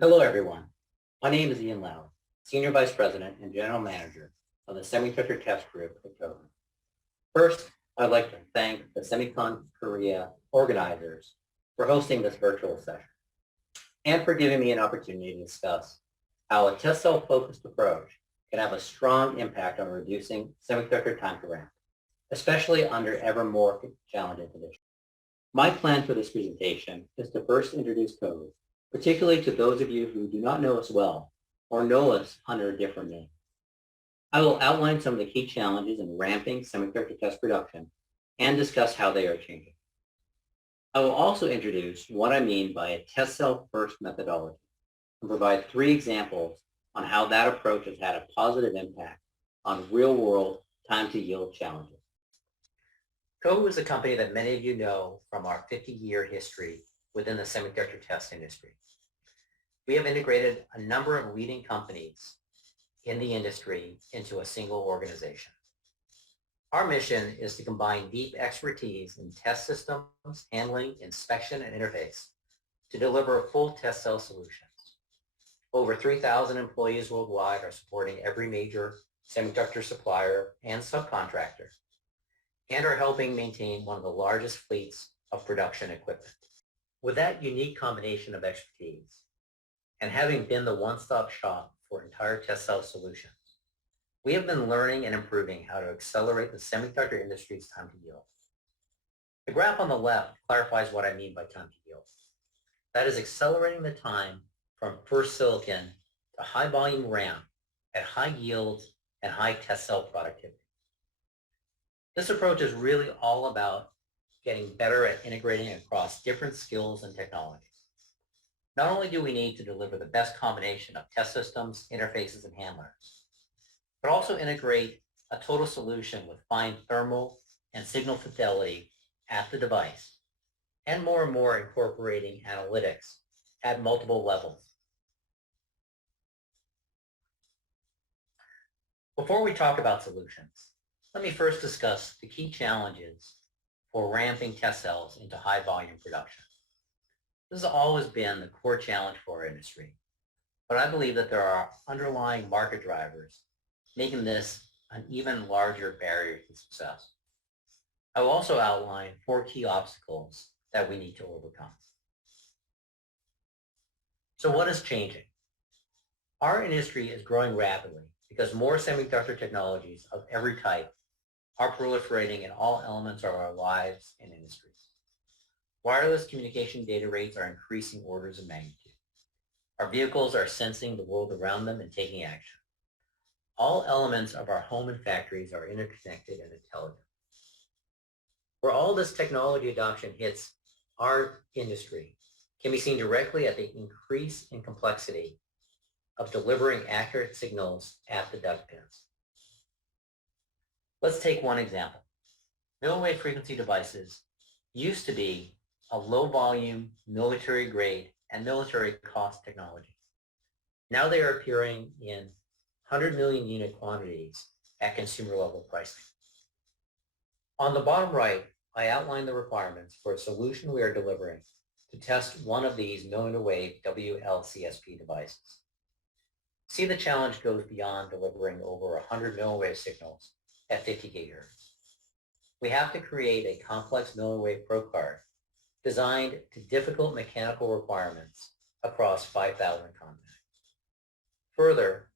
Hello, everyone. My name is Ian Lawee, Senior Vice President and General Manager of the Semiconductor Test Group at Cohu. First, I'd like to thank the Semicon Korea organizers for hosting this virtual session and for giving me an opportunity to discuss how a test cell-focused approach can have a strong impact on reducing semiconductor time to ramp, especially under ever more challenging conditions. My plan for this presentation is to first introduce Cohu, particularly to those of you who do not know us well or know us under a different name. I will outline some of the key challenges in ramping semiconductor test production and discuss how they are changing. I will also introduce what I mean by a test cell first methodology and provide 3 examples on how that approach has had a positive impact on real world time to yield challenges. Cohu is a company that many of you know from our 50-year history within the semiconductor test industry. We have integrated a number of leading companies in the industry into a single organization. Our mission is to combine deep expertise in test systems, handling, inspection, and interface to deliver full test cell solutions. Over 3,000 employees worldwide are supporting every major semiconductor supplier and subcontractor, and are helping maintain one of the largest fleets of production equipment. With that unique combination of expertise, and having been the one-stop shop for entire test cell solutions, we have been learning and improving how to accelerate the semiconductor industry's time to yield. The graph on the left clarifies what I mean by time to yield. That is accelerating the time from first silicon to high volume ramp at high yields and high test cell productivity. This approach is really all about getting better at integrating across different skills and technologies. Not only do we need to deliver the best combination of test systems, interfaces, and handlers, but also integrate a total solution with fine thermal and signal fidelity at the device, and more incorporating analytics at multiple levels. Before we talk about solutions, let me first discuss the key challenges for ramping test cells into high volume production. This has always been the core challenge for our industry, but I believe that there are underlying market drivers making this an even larger barrier to success. I will also outline 4 key obstacles that we need to overcome. So what is changing? Our industry is growing rapidly because more semiconductor technologies of every type are proliferating in all elements of our lives and industries. Wireless communication data rates are increasing orders of magnitude. Our vehicles are sensing the world around them and taking action. All elements of our home and factories are interconnected and intelligent. Where all this technology adoption hits our industry can be seen directly at the increase in complexity of delivering accurate signals at the duct pins. Let's take one example. Millimeter wave frequency devices used to be a low volume, military grade, and military cost technology. Now they are appearing in 100 million unit quantities at consumer level pricing. On the bottom right, I outline the requirements for a solution we are delivering to test one of these millimeter wave WLCSP devices. See, the challenge goes beyond delivering over 100 millimeter wave signals at 50 gigahertz. We have to create a complex millimeter wave probe card designed to difficult mechanical requirements across 5,000 contacts. Further,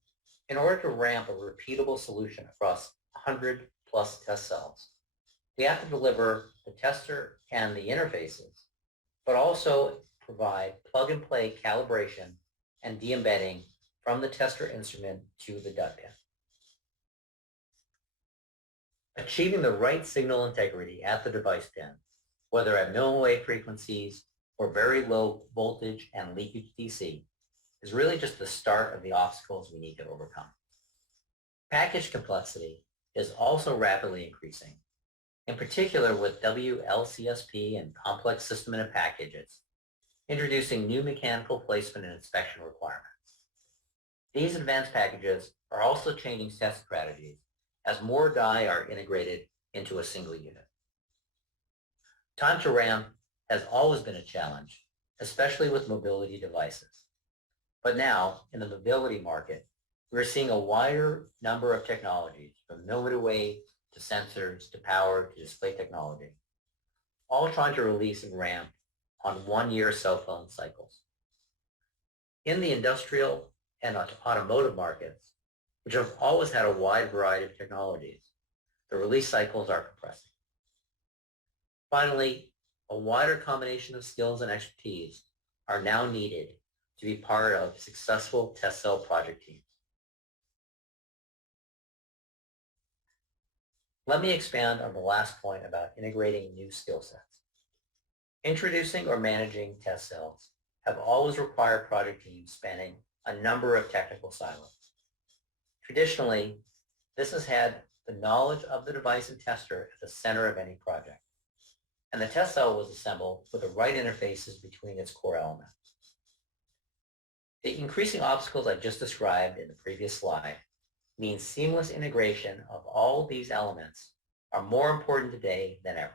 in order to ramp a repeatable solution across 100 plus test cells, we have to deliver the tester and the interfaces, but also provide plug-and-play calibration and de-embedding from the tester instrument to the duct pin. Achieving the right signal integrity at the device pin, whether at millimeter wave frequencies or very low voltage and leakage DC, is really just the start of the obstacles we need to overcome. Package complexity is also rapidly increasing, in particular with WLCSP and complex system in a packages, introducing new mechanical placement and inspection requirements. These advanced packages are also changing test strategies as more die are integrated into a single unit. Time to ramp has always been a challenge, especially with mobility devices. But now, in the mobility market, we're seeing a wider number of technologies, from millimeter wave to sensors to power to display technology, all trying to release and ramp on one-year cell phone cycles. In the industrial and automotive markets, which have always had a wide variety of technologies, the release cycles are compressing. Finally, a wider combination of skills and expertise are now needed to be part of successful test cell project teams. Let me expand on the last point about integrating new skill sets. Introducing or managing test cells have always required project teams spanning a number of technical silos. Traditionally, this has had the knowledge of the device and tester at the center of any project, and the test cell was assembled with the right interfaces between its core elements. The increasing obstacles I just described in the previous slide means seamless integration of all these elements are more important today than ever.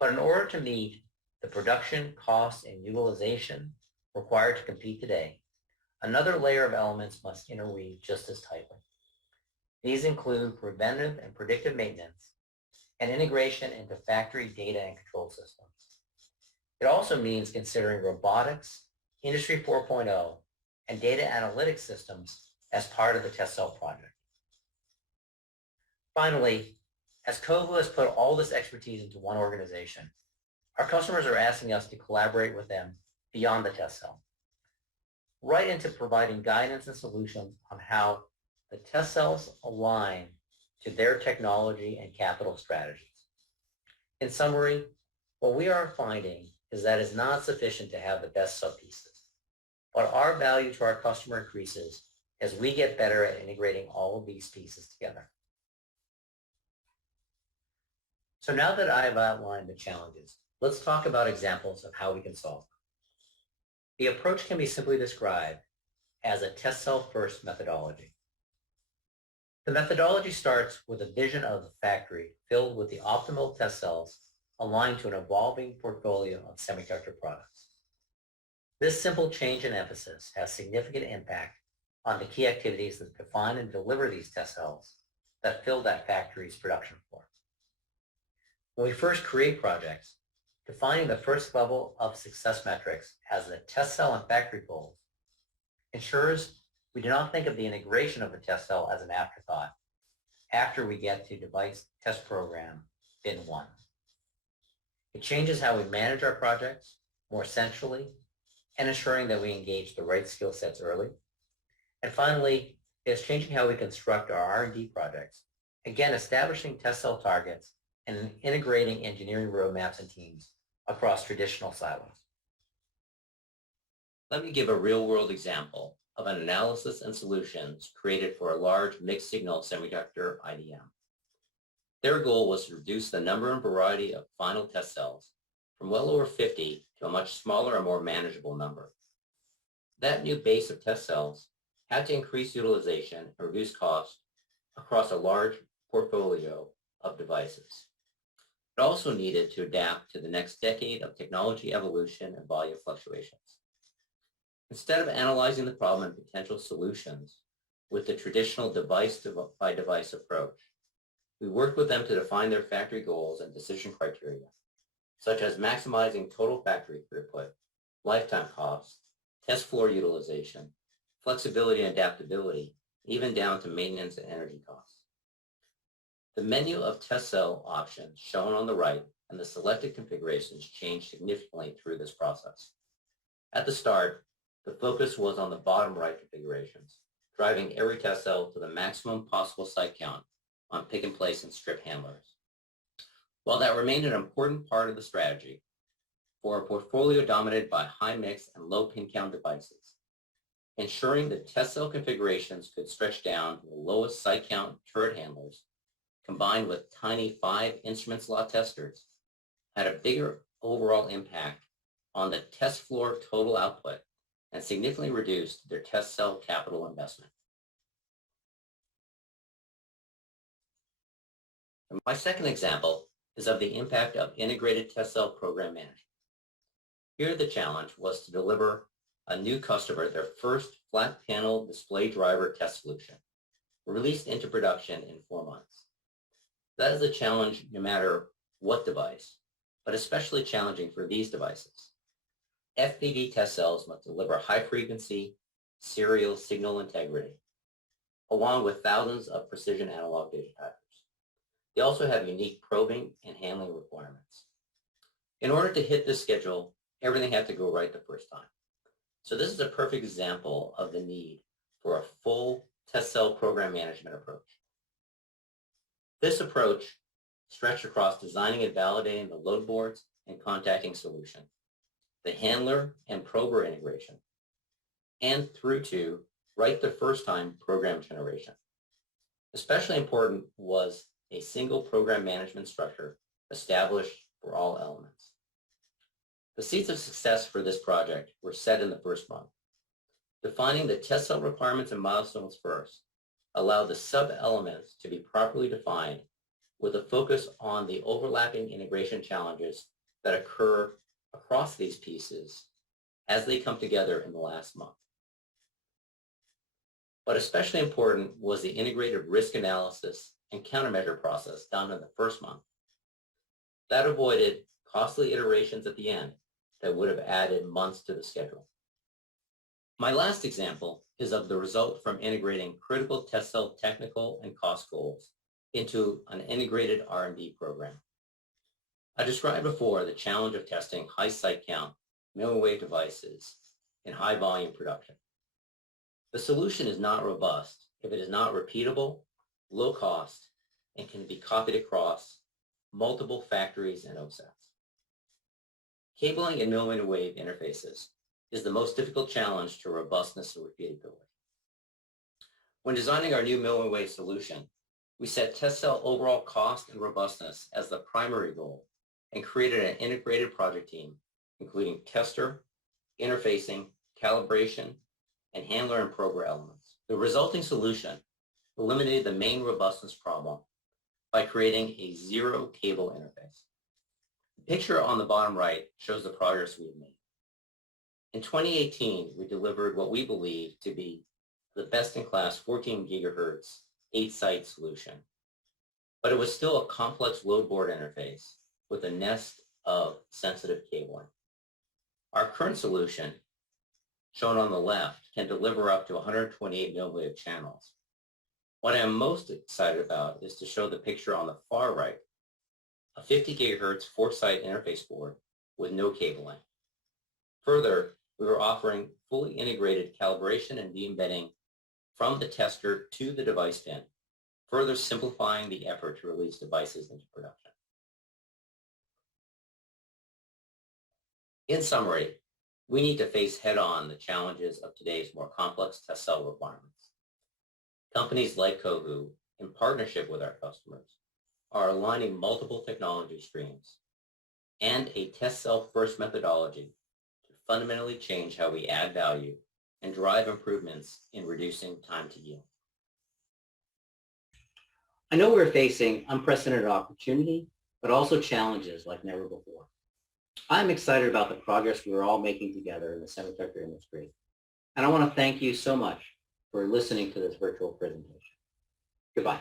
But in order to meet the production, cost, and utilization required to compete today, another layer of elements must interweave just as tightly. These include preventive and predictive maintenance and integration into factory data and control systems. It also means considering robotics, Industry 4.0, and data analytics systems as part of the test cell project. Finally, as Cohu has put all this expertise into one organization, our customers are asking us to collaborate with them beyond the test cell, right into providing guidance and solutions on how the test cells align to their technology and capital strategies. In summary, what we are finding is that it's not sufficient to have the best subpieces, but our value to our customer increases as we get better at integrating all of these pieces together. So now that I have outlined the challenges, let's talk about examples of how we can solve them. The approach can be simply described as a test cell first methodology. The methodology starts with a vision of the factory filled with the optimal test cells aligned to an evolving portfolio of semiconductor products. This simple change in emphasis has significant impact on the key activities that define and deliver these test cells that fill that factory's production floor. When we first create projects, defining the first level of success metrics as the test cell and factory goals ensures we do not think of the integration of the test cell as an afterthought after we get to device test program bin 1. It changes how we manage our projects more centrally and ensuring that we engage the right skill sets early. And finally, it's changing how we construct our R&D projects, again, establishing test cell targets and integrating engineering roadmaps and teams across traditional silos. Let me give a real-world example of an analysis and solutions created for a large mixed-signal semiconductor IDM. Their goal was to reduce the number and variety of final test cells from well over 50 to a much smaller and more manageable number. That new base of test cells had to increase utilization and reduce costs across a large portfolio of devices. It also needed to adapt to the next decade of technology evolution and volume fluctuations. Instead of analyzing the problem and potential solutions with the traditional device-by-device approach, we worked with them to define their factory goals and decision criteria, such as maximizing total factory throughput, lifetime costs, test floor utilization, flexibility and adaptability, even down to maintenance and energy costs. The menu of test cell options shown on the right and the selected configurations changed significantly through this process. At the start, the focus was on the bottom right configurations, driving every test cell to the maximum possible site count on pick and place and strip handlers. While that remained an important part of the strategy, for a portfolio dominated by high mix and low pin count devices, ensuring the test cell configurations could stretch down to the lowest site count turret handlers, combined with tiny 5 instrument slot testers, had a bigger overall impact on the test floor total output and significantly reduced their test cell capital investment. And my second example is of the impact of integrated test cell program management. Here the challenge was to deliver a new customer their first flat panel display driver test solution, released into production in 4 months. That is a challenge no matter what device, but especially challenging for these devices. FPD test cells must deliver high-frequency serial signal integrity, along with thousands of precision analog digitizers. They also have unique probing and handling requirements. In order to hit this schedule, everything had to go right the first time. So this is a perfect example of the need for a full test cell program management approach. This approach stretched across designing and validating the load boards and contacting solution, the handler and prober integration, and through to right the first time program generation. Especially important was a single program management structure established for all elements. The seeds of success for this project were set in the first month. Defining the test cell requirements and milestones first allowed the sub-elements to be properly defined with a focus on the overlapping integration challenges that occur across these pieces as they come together in the last month. But especially important was the integrated risk analysis and countermeasure process done in the first month. That avoided costly iterations at the end that would have added months to the schedule. My last example is of the result from integrating critical test cell technical and cost goals into an integrated R&D program. I described before the challenge of testing high site count millimeter wave devices in high volume production. The solution is not robust if it is not repeatable, low cost, and can be copied across multiple factories and OSATs. Cabling and millimeter wave interfaces is the most difficult challenge to robustness and repeatability. When designing our new millimeter wave solution, we set test cell overall cost and robustness as the primary goal and created an integrated project team, including tester, interfacing, calibration, and handler and prober elements. The resulting solution eliminated the main robustness problem by creating a zero cable interface. The picture on the bottom right shows the progress we've made. In 2018, we delivered what we believe to be the best-in-class 14 gigahertz 8-site solution, but it was still a complex load board interface with a nest of sensitive cabling. Our current solution, shown on the left, can deliver up to 128 milliwave channels. What I am most excited about is to show the picture on the far right, a 50 gigahertz 4-site interface board with no cabling. Further, we were offering fully integrated calibration and de-embedding from the tester to the device bin, further simplifying the effort to release devices into production. In summary, we need to face head-on the challenges of today's more complex test cell requirements. Companies like Cohu, in partnership with our customers, are aligning multiple technology streams and a test cell first methodology to fundamentally change how we add value and drive improvements in reducing time to yield. I know we're facing unprecedented opportunity, but also challenges like never before. I'm excited about the progress we're all making together in the semiconductor industry, and I want to thank you so much for listening to this virtual presentation. Goodbye.